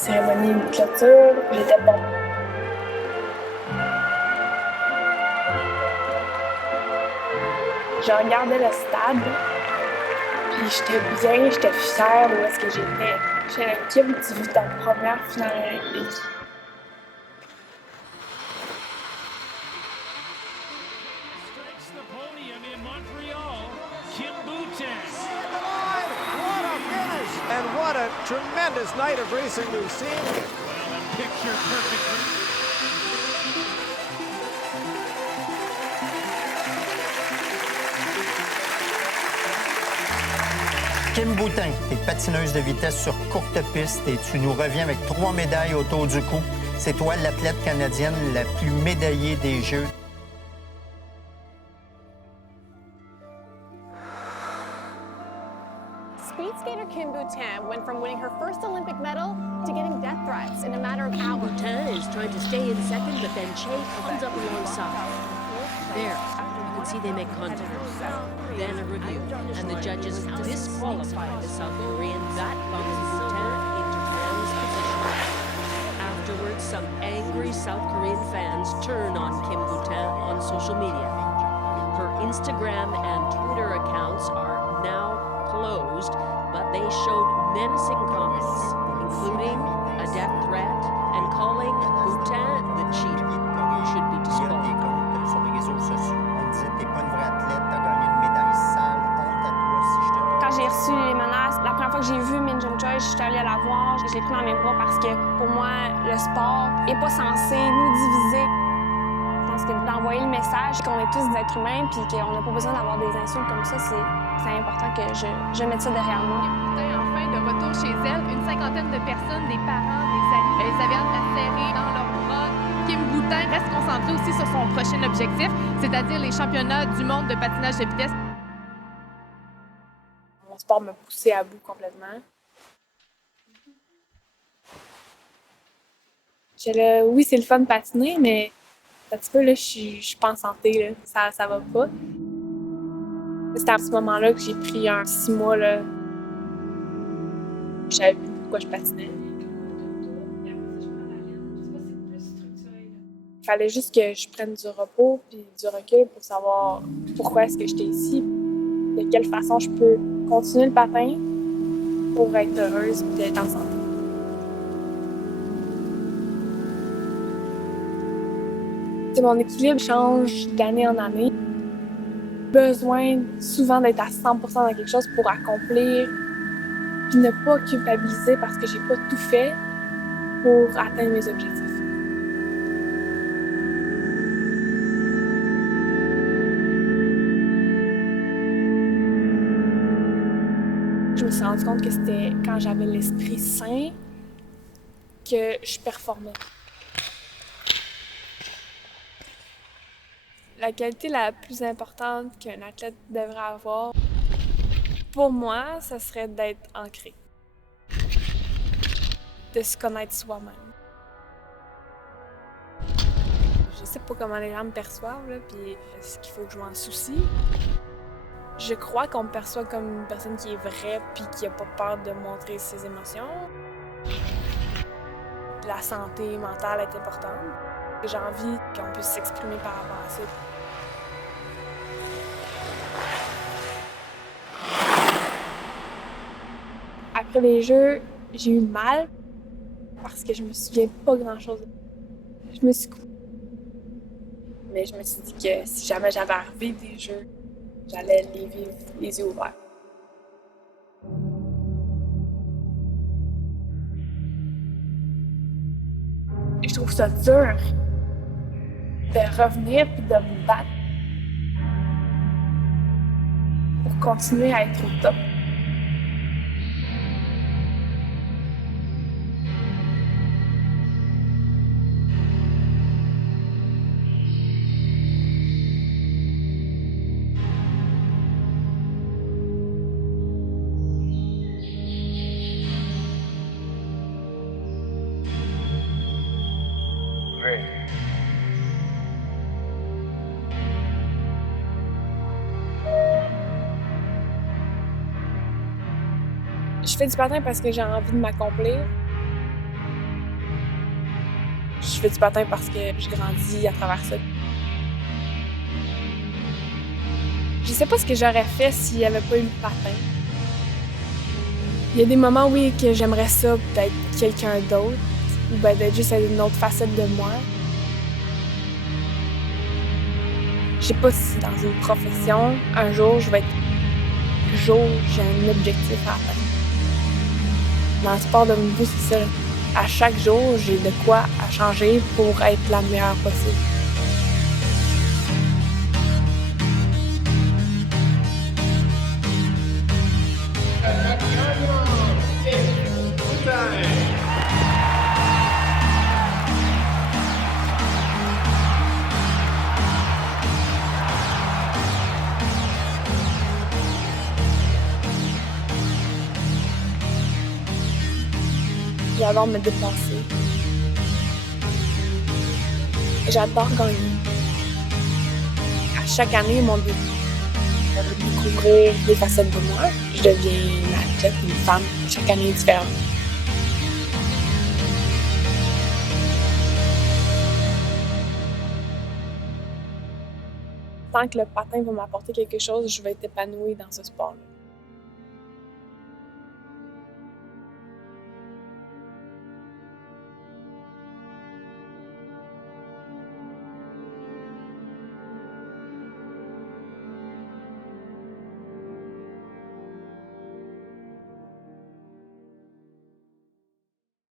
cérémonie de clôture, j'étais bon. Je regardais le stade, puis j'étais bien, j'étais fière de où est-ce que j'étais. J'étais l'équipe de ta première finale olympique. And what a tremendous night of racing we've seen. Well, picture perfectly. Kim Boutin, t'es patineuse de vitesse sur courte piste et tu nous reviens avec 3 médailles autour du cou. C'est toi l'athlète canadienne la plus médaillée des Jeux. Speed skater Kim Boutin went from winning her first Olympic medal to getting death threats in a matter of hours. Boutin is trying to stay in second, but then Che comes up alongside. There, you can see they make contact. Then a review, and the judges disqualify the South Korean. That bumps Boutin into bronze position. Afterwards, some angry South Korean fans turn on Kim Boutin on social media. Her Instagram and Twitter accounts are now closed, but they showed menacing comments, including a death threat and calling Boutin the cheater, who should be disqualified. Sur les réseaux sociaux, on disait t'es pas une vraie athlète, t'as gagné une médaille sale, honte à toi si je te... Quand j'ai reçu les menaces, la première fois que j'ai vu Min Jung-choi, je suis allée la voir, je l'ai pris dans mes bras parce que pour moi, le sport n'est pas censé nous diviser. Je pense que d'envoyer le message qu'on est tous des êtres humains puis qu'on n'a pas besoin d'avoir des insultes comme ça, c'est important que je mette ça derrière moi. Enfin, de retour chez elle, une cinquantaine de personnes, des parents, des amis, elles avaient la serrer dans leurs bras. Kim Boutin reste concentrée aussi sur son prochain objectif, c'est-à-dire les championnats du monde de patinage de vitesse. Mon sport m'a poussée à bout complètement. Oui, c'est le fun de patiner, mais un petit peu, là, je suis pas en santé, là. Ça va pas. C'était à ce moment-là que j'ai pris un 6 mois, là. Je savais plus pourquoi je patinais. Il fallait juste que je prenne du repos puis du recul pour savoir pourquoi est-ce que j'étais ici, de quelle façon je peux continuer le patin pour être heureuse et d'être en santé. Mon équilibre change d'année en année. Besoin souvent d'être à 100% dans quelque chose pour accomplir, puis ne pas culpabiliser parce que j'ai pas tout fait pour atteindre mes objectifs. Je me suis rendu compte que c'était quand j'avais l'esprit sain que je performais. La qualité la plus importante qu'un athlète devrait avoir, pour moi, ça serait d'être ancré. De se connaître soi-même. Je sais pas comment les gens me perçoivent, là, puis est-ce qu'il faut que je m'en soucie? Je crois qu'on me perçoit comme une personne qui est vraie puis qui a pas peur de montrer ses émotions. La santé mentale est importante. J'ai envie qu'on puisse s'exprimer par rapport à ça. Après les Jeux, j'ai eu mal parce que je me souviens pas grand-chose. Je me suis coupée. Mais je me suis dit que si jamais j'avais à revivre des Jeux, j'allais les vivre les yeux ouverts. Je trouve ça dur de revenir puis de me battre pour continuer à être au top. Je fais du patin parce que j'ai envie de m'accomplir. je fais du patin parce que j'ai grandi à travers ça. Je sais pas ce que j'aurais fait s'il n'y avait pas eu le patin. Il y a des moments, oui, que j'aimerais ça, peut-être quelqu'un d'autre, ou ben d'être juste une autre facette de moi. Je sais pas si dans une profession, un jour, j'ai un objectif à atteindre. Dans le sport de haut niveau, c'est ça. À chaque jour, j'ai de quoi à changer pour être la meilleure possible. J'adore me dépasser. J'adore gagner. À chaque année, mon but, c'est de découvrir des facettes de moi. Je deviens une athlète, une femme. Chaque année est différente. Tant que le patin va m'apporter quelque chose, je vais être épanouie dans ce sport-là.